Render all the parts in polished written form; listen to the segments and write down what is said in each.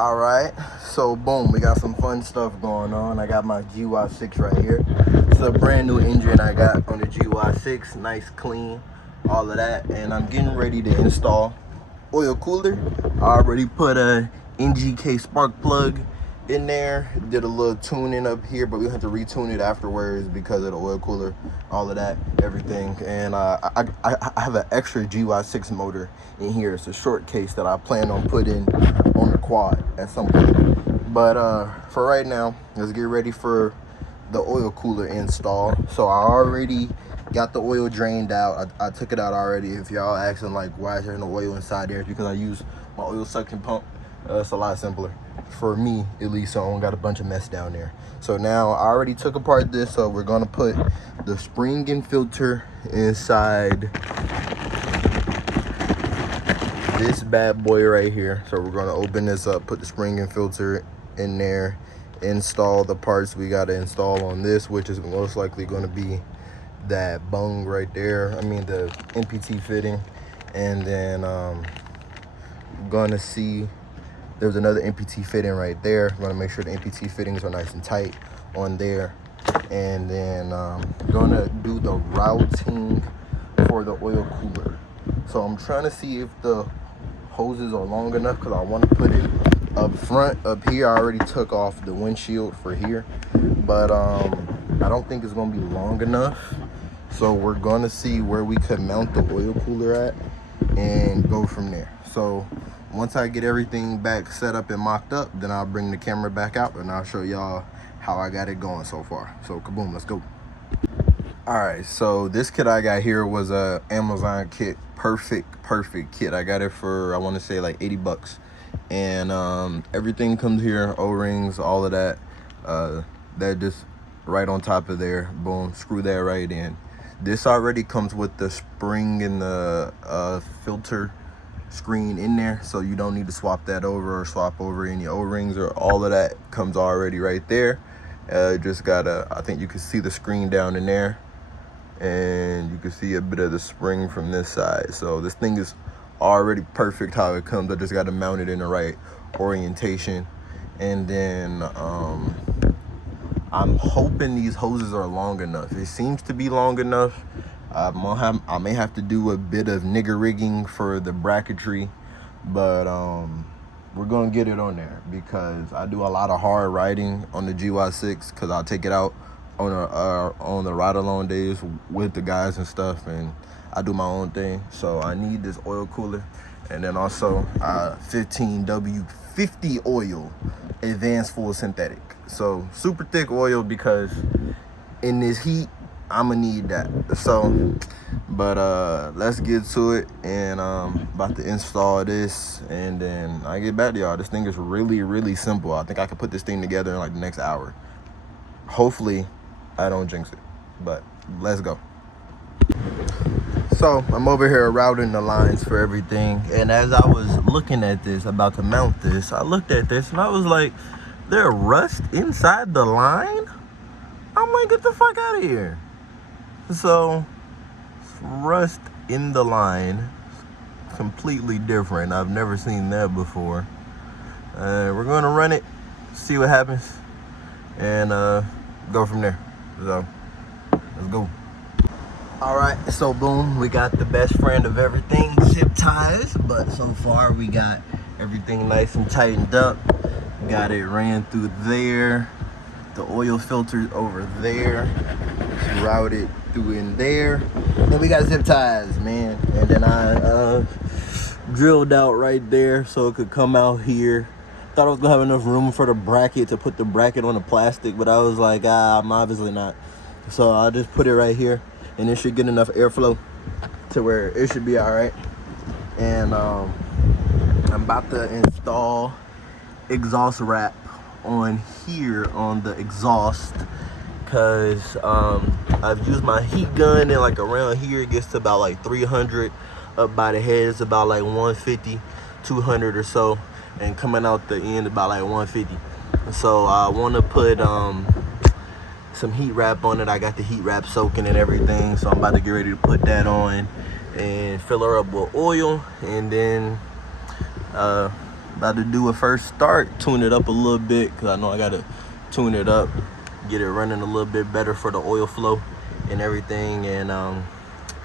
All right, so boom, we got some fun stuff going on. I got my Gy6 right here. It's a brand new engine I got on the Gy6, nice, clean, all of that. And I'm getting ready to install oil cooler. I already put a Gy6 spark plug in there, did a little tuning up here, but we have to retune it afterwards because of the oil cooler, all of that, everything. And I have an extra Gy6 motor in here. It's a short case that I plan on putting on the quad at some point. But for right now, let's get ready for the oil cooler install. So I already got the oil drained out. I took it out already. If y'all asking like why is there no oil inside there, it's because I use my oil suction pump. It's a lot simpler for me, at least, so I don't got a bunch of mess down there. So now I already took apart this, so we're gonna put the spring and filter inside this bad boy right here. So we're gonna open this up, put the spring and filter in there, install the parts we gotta install on this, which is most likely gonna be that bung right there, I mean the NPT fitting. And then gonna see there's another NPT fitting right there. I'm gonna make sure the NPT fittings are nice and tight on there. And then gonna do the routing for the oil cooler. So I'm trying to see if the hoses are long enough, because I want to put it up front up here. I already took off the windshield for here, but I don't think it's gonna be long enough. So we're gonna see where we could mount the oil cooler at and go from there. So once I get everything back set up and mocked up, then I'll bring the camera back out and I'll show y'all how I got it going so far. So kaboom, let's go. All right, so this kit I got here was a Amazon kit, perfect kit. I got it for, I want to say like 80 bucks. And everything comes here, O-rings, all of that. That just right on top of there, boom, screw that right in. This already comes with the spring and the filter screen in there, so you don't need to swap that over or swap over any O-rings, or all of that comes already right there. Just gotta, I think you can see the screen down in there, and you can see a bit of the spring from this side. So this thing is already perfect how it comes. I just got to mount it in the right orientation. And then I'm hoping these hoses are long enough. It seems to be long enough. I may have to do a bit of nigger rigging for the bracketry, but we're gonna get it on there because I do a lot of hard riding on the Gy6, because I'll take it out on the ride along days with the guys and stuff, and I do my own thing. So I need this oil cooler, and then also 15W50 oil, advanced full synthetic. So super thick oil, because in this heat I'ma need that. So but let's get to it, and about to install this, and then I get back to y'all. This thing is really simple. I think I can put this thing together in like the next hour. Hopefully I don't jinx it, but let's go. So I'm over here routing the lines for everything, and as I was looking at this, about to mount this, I looked at this and I was like, there's rust inside the line? I'm like, get the fuck out of here. So rust in the line, completely different. I've never seen that before. We're gonna run it, see what happens, and go from there. So let's go. All right, so boom, we got the best friend of everything, zip ties. But so far we got everything nice and tightened up. Got it ran through there. The oil filter over there. It's routed through in there. Then we got zip ties, man. And then I drilled out right there so it could come out here. Thought I was gonna have enough room for the bracket to put the bracket on the plastic, but I was like, I'm obviously not. So I just put it right here, and it should get enough airflow to where it should be all right. And I'm about to install exhaust wrap on here on the exhaust, because I've used my heat gun, and like around here it gets to about like 300. Up by the head it's about like 150, 200 or so, and coming out the end about like 150. So I want to put some heat wrap on it. I got the heat wrap soaking and everything, so I'm about to get ready to put that on and fill her up with oil, and then About to do a first start, tune it up a little bit, because I know I gotta tune it up, get it running a little bit better for the oil flow and everything, and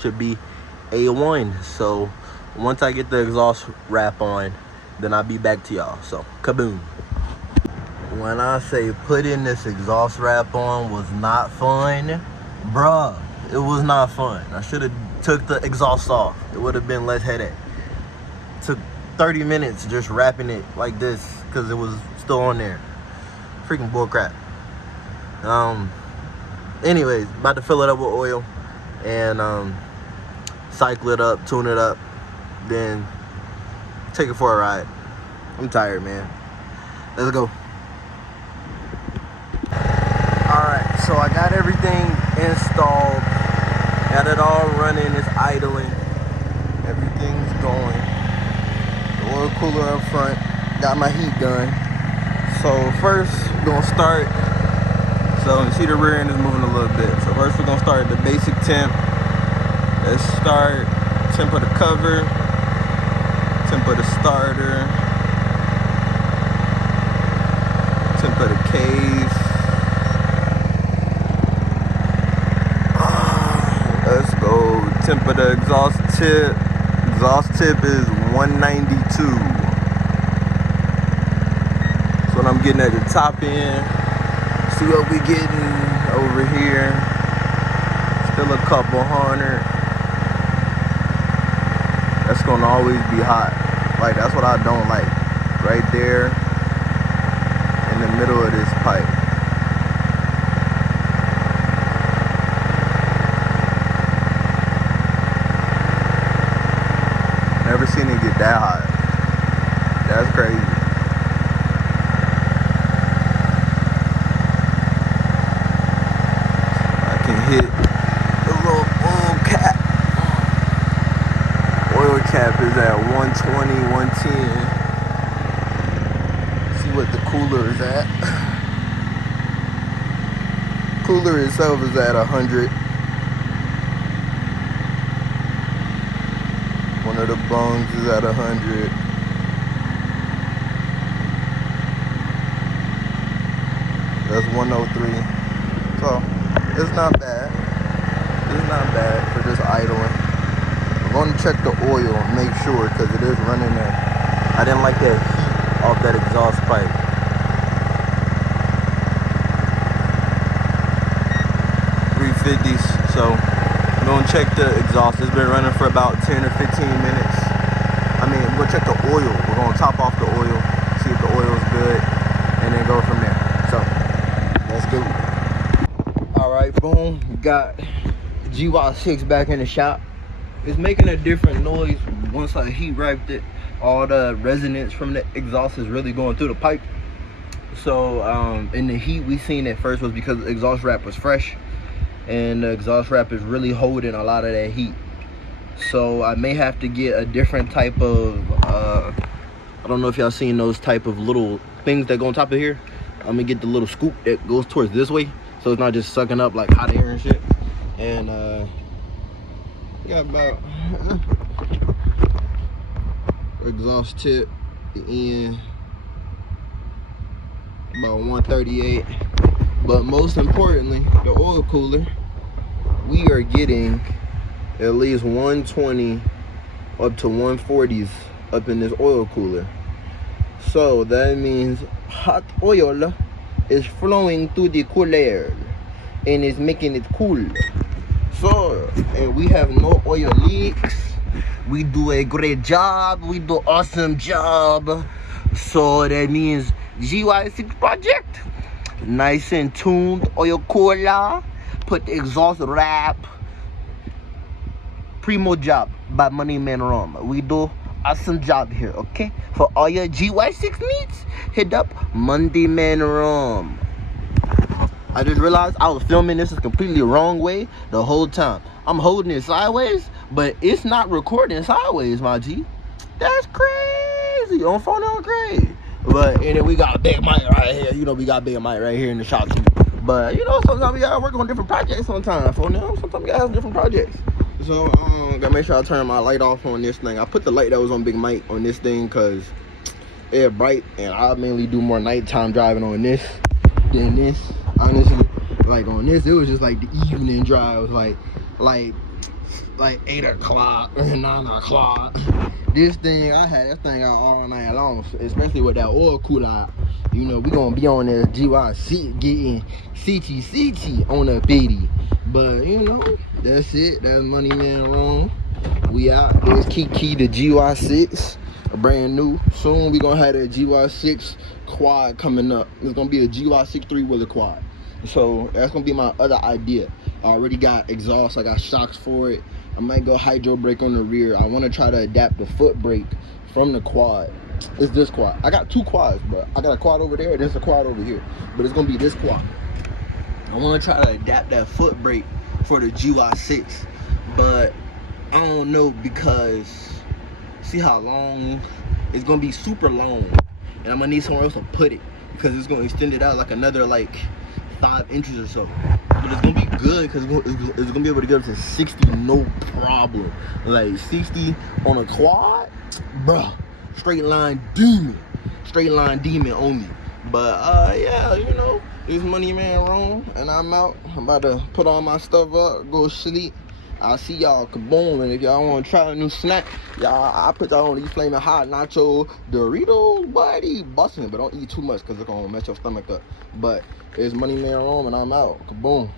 should be A1. So once I get the exhaust wrap on, then I'll be back to y'all. So kaboom. When I say putting this exhaust wrap on was not fun, bruh, it was not fun. I should have took the exhaust off. It would have been less headache. Took 30 minutes just wrapping it like this because it was still on there. Freaking bullcrap. Anyways, about to fill it up with oil and cycle it up, tune it up, then take it for a ride. I'm tired, man. Let's go. Alright, so I got everything installed. Got it all running, it's idling. Everything's going. The oil cooler up front. Got my heat gun. So first, we're gonna start. So you see the rear end is moving a little bit. So first we're gonna start at the basic temp. Let's start temp of the cover, temp of the starter, temp of the case. Let's go. Temp of the exhaust tip. Exhaust tip is 192. So I'm getting at the top end. See what we getting over here. Still a couple hundred. That's gonna always be hot. Like, that's what I don't like. Right there in the middle of this pipe. Never seen it get that hot. That's crazy. I can hit the little oil cap. Oil cap is at 120, 110. See what the cooler is at. Cooler itself is at 100. One of the bungs is at 100. That's 103. So it's not bad. It's not bad for just idling. I'm going to check the oil and make sure, because it is running there. I didn't like that heat off that exhaust pipe. $350s. So I'm going to check the exhaust. It's been running for about 10 or 15 minutes. I mean, we'll check the oil. We're going to top off the oil, see if the oil is good, and then go from there. So, let's go. All right, boom. We got Gy6 back in the shop. It's making a different noise once I heat wrapped it. All the resonance from the exhaust is really going through the pipe. So, in the heat we seen at first was because the exhaust wrap was fresh. And the exhaust wrap is really holding a lot of that heat. So I may have to get a different type of I don't know if y'all seen those type of little things that go on top of here. I'm gonna get the little scoop that goes towards this way, so it's not just sucking up like hot air and shit. And got about exhaust tip, the end, about 138. But most importantly, the oil cooler, we are getting at least 120 up to 140s up in this oil cooler. So that means hot oil is flowing through the cooler and is making it cool. So, and we have no oil leaks. We do a great job. We do awesome job. So that means Gy6 project, nice and tuned oil cooler, put the exhaust wrap. Primo job by Money Man Rum. We do awesome job here, okay? For all your Gy6 needs, hit up Monday Man Rum. I just realized I was filming this is completely wrong way the whole time. I'm holding it sideways, but it's not recording sideways, my G. That's crazy. On phone on crazy. But and then we got Big Mike right here. You know we got Big Mike right here in the shop too. But you know sometimes we gotta work on different projects sometimes. Sometimes we gotta have different projects. So gotta make sure I turn my light off on this thing. I put the light that was on Big Mike on this thing because air bright, and I mainly do more nighttime driving on this than this. Honestly, like on this, it was just like the evening drive, like 8 o'clock, 9 o'clock. This thing, I had that thing out all night long, especially with that oil cooler out. You know, we gonna be on this Gy6 getting CT on a bitty. But you know, that's it. That's Money Man Wrong. We out. There's Kiki the Gy6, a brand new. Soon we gonna have a Gy6 quad coming up. It's gonna be a Gy6 3-wheeler quad. So that's gonna be my other idea. I already got exhaust. I got shocks for it. I might go hydro brake on the rear. I want to try to adapt the foot brake from the quad. It's this quad. I got 2 quads, but I got a quad over there. There's a quad over here, but it's gonna be this quad. I want to try to adapt that foot brake for the Gy6, but I don't know, because see how long it's gonna be, super long, and I'm gonna need somewhere else to put it because it's gonna extend it out like another 5 inches or so. But it's gonna be good because it's gonna be able to get up to 60 no problem. Like 60 on a quad, bruh, straight line demon only. But yeah, you know, it's Money Man Wrong, and I'm out. I'm about to put all my stuff up, go sleep. I'll see y'all kaboom, and if y'all want to try a new snack, y'all, I put y'all on these flaming hot nacho Doritos, buddy, busting, but don't eat too much because it's gonna mess your stomach up. But it's Money Man Wrong, and I'm out. Kaboom.